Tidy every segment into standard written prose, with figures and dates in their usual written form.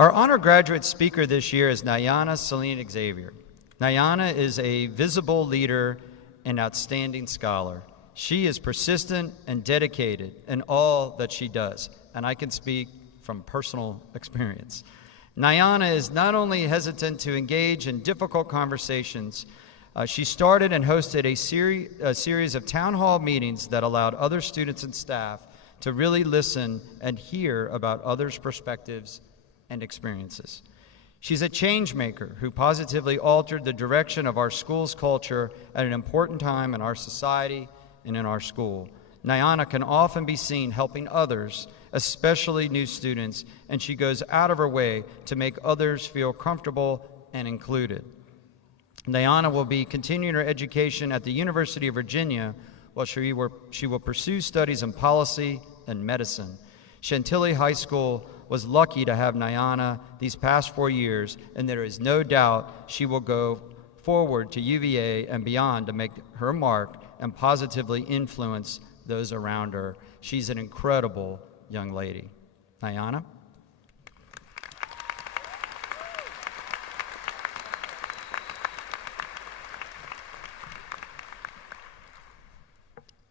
Our honor graduate speaker this year is Nayana, Celine, Xavier. Nayana is a visible leader and outstanding scholar. She is persistent and dedicated in all that she does, and I can speak from personal experience. Nayana is not only hesitant to engage in difficult conversations, she started and hosted a series of town hall meetings that allowed other students and staff to really listen and hear about others' perspectives and experiences. She's a change maker who positively altered the direction of our school's culture at an important time in our society and in our school. Nayana can often be seen helping others, especially new students, and she goes out of her way to make others feel comfortable and included. Nayana will be continuing her education at the University of Virginia, while she will pursue studies in policy and medicine. Chantilly High School was lucky to have Nayana these past 4 years, and there is no doubt she will go forward to UVA and beyond to make her mark and positively influence those around her. She's an incredible young lady. Nayana?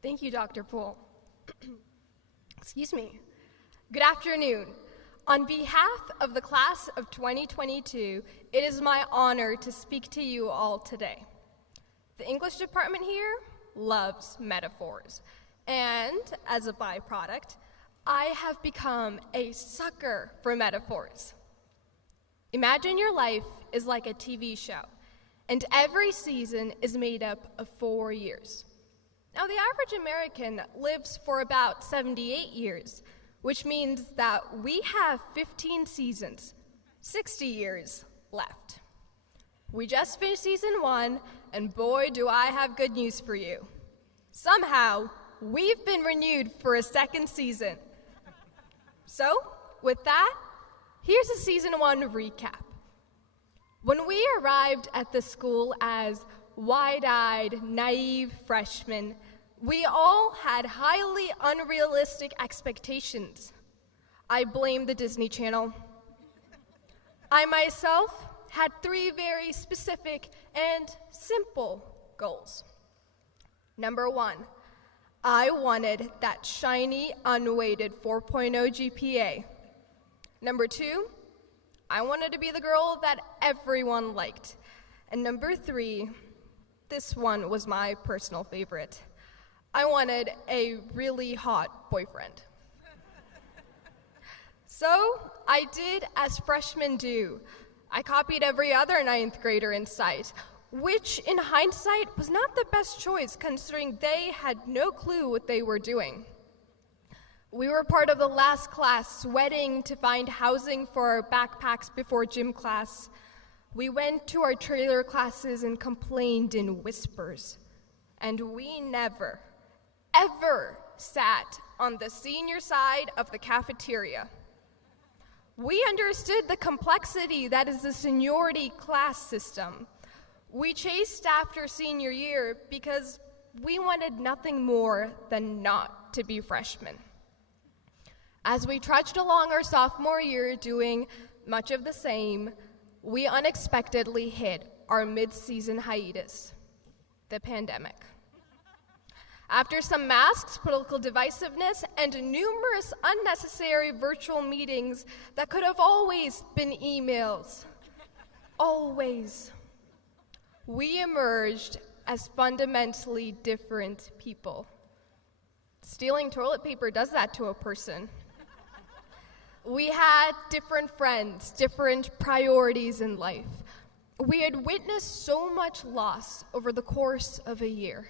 Thank you, Dr. Poole. Excuse me. Good afternoon. On behalf of the class of 2022, it is my honor to speak to you all today. The English department here loves metaphors, and as a byproduct, I have become a sucker for metaphors. Imagine your life is like a TV show, and every season is made up of 4 years. Now, the average American lives for about 78 years, which means that we have 15 seasons, 60 years left. We just finished season 1, and boy, do I have good news for you. Somehow, we've been renewed for a second season. So, with that, here's a season 1 recap. When we arrived at the school as wide-eyed, naive freshmen, we all had highly unrealistic expectations. I blame the Disney Channel. I myself had 3 very specific and simple goals. Number 1, I wanted that shiny, unweighted 4.0 GPA. Number 2, I wanted to be the girl that everyone liked. And number 3, this one was my personal favorite. I wanted a really hot boyfriend. So I did as freshmen do. I copied every other 9th grader in sight, which in hindsight was not the best choice considering they had no clue what they were doing. We were part of the last class, sweating to find housing for our backpacks before gym class. We went to our trailer classes and complained in whispers. And we never, ever sat on the senior side of the cafeteria. We understood the complexity that is the seniority class system. We chased after senior year because we wanted nothing more than not to be freshmen. As we trudged along our sophomore year doing much of the same, we unexpectedly hit our mid-season hiatus, the pandemic. After some masks, political divisiveness, and numerous unnecessary virtual meetings that could have always been emails, we emerged as fundamentally different people. Stealing toilet paper does that to a person. We had different friends, different priorities in life. We had witnessed so much loss over the course of a year.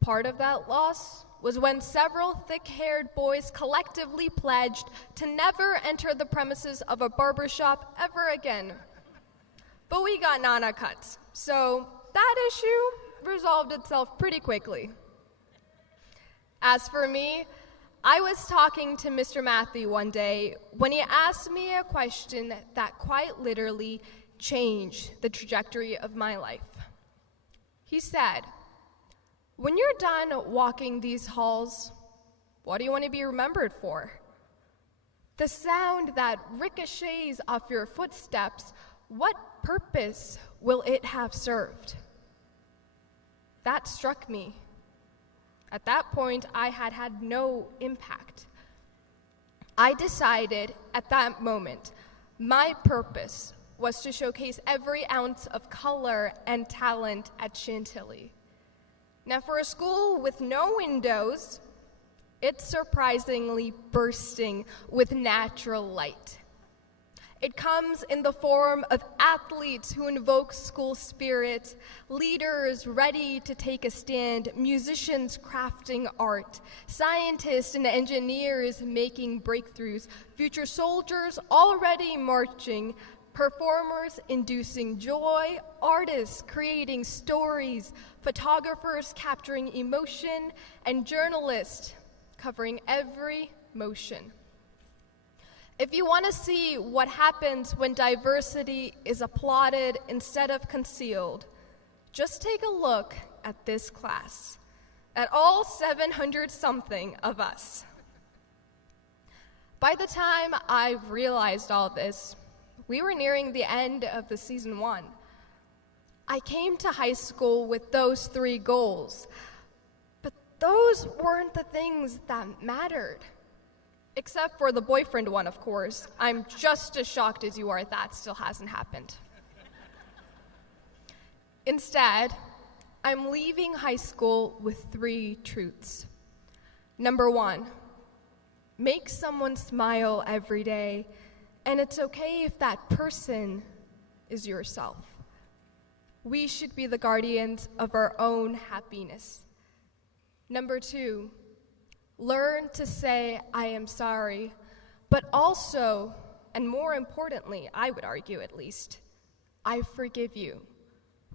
Part of that loss was when several thick-haired boys collectively pledged to never enter the premises of a barbershop ever again. But we got Nana cuts, so that issue resolved itself pretty quickly. As for me, I was talking to Mr. Matthew one day when he asked me a question that quite literally changed the trajectory of my life. He said, "When you're done walking these halls, what do you want to be remembered for?" the sound that ricochets off your footsteps, what purpose will it have served? That struck me. At that point, I had no impact. I decided at that moment my purpose was to showcase every ounce of color and talent at Chantilly. Now, for a school with no windows, it's surprisingly bursting with natural light. It comes in the form of athletes who invoke school spirit, leaders ready to take a stand, musicians crafting art, scientists and engineers making breakthroughs, future soldiers already marching, performers inducing joy, artists creating stories, photographers capturing emotion, and journalists covering every motion. If you want to see what happens when diversity is applauded instead of concealed, just take a look at this class, at all 700-something of us. By the time I realized all this, we were nearing the end of the season 1. I came to high school with those 3 goals, but those weren't the things that mattered. Except for the boyfriend one, of course. I'm just as shocked as you are that still hasn't happened. Instead, I'm leaving high school with 3 truths. Number 1, make someone smile every day, and it's okay if that person is yourself. We should be the guardians of our own happiness. Number 2, learn to say, I am sorry, but also, and more importantly, I would argue at least, I forgive you.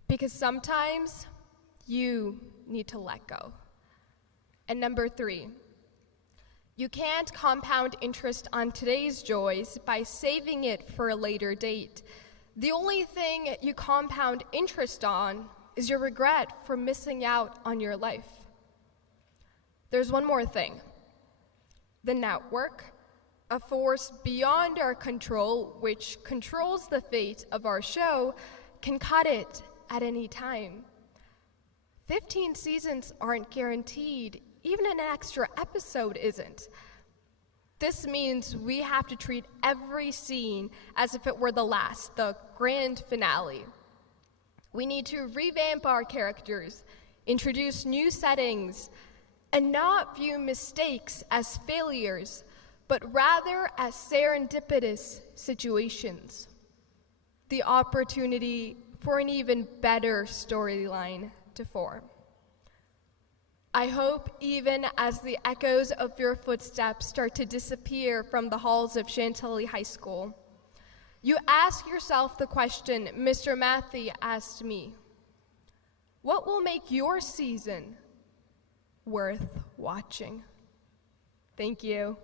Because sometimes you need to let go. And number 3, you can't compound interest on today's joys by saving it for a later date. The only thing you compound interest on is your regret for missing out on your life. There's one more thing. The network, a force beyond our control, which controls the fate of our show, can cut it at any time. 15 seasons aren't guaranteed. Even an extra episode isn't. This means we have to treat every scene as if it were the last, the grand finale. We need to revamp our characters, introduce new settings, and not view mistakes as failures, but rather as serendipitous situations. The opportunity for an even better storyline to form. I hope even as the echoes of your footsteps start to disappear from the halls of Chantilly High School, you ask yourself the question Mr. Matthew asked me. What will make your season worth watching? Thank you.